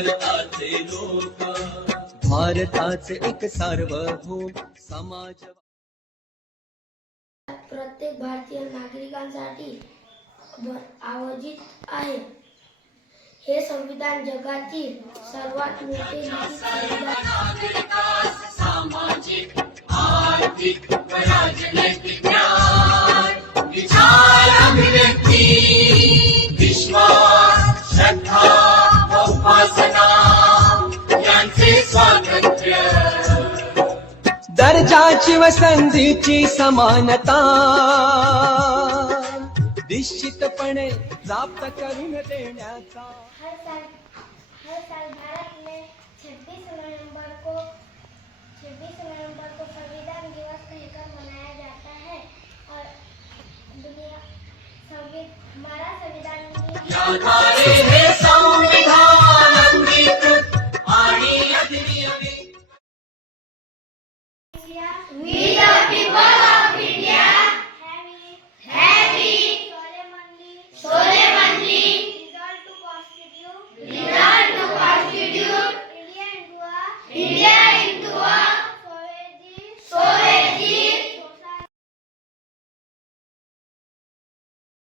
भारताचे लोक, भारताचे एक सार्वभौम समाज। प्रत्येक भारतीय नागरिकांसाठी आयोजित आहे। हे संविधान जगातील सर्वात मोठे लिखित संविधान, सामाजिक आर्थिक व राजनैतिक न्याय, विचार अभिव्यक्ती, विश्वास श्रद्धा व उपासना यांचे स्वातंत्र्य, दर्जाची व संधीची समानता निश्चितपणे प्राप्त करून देण्याचा। हर साल भारत में 26 नवंबर को संविधान दिवस कहकर मनाया जाता है और हमारा संविधान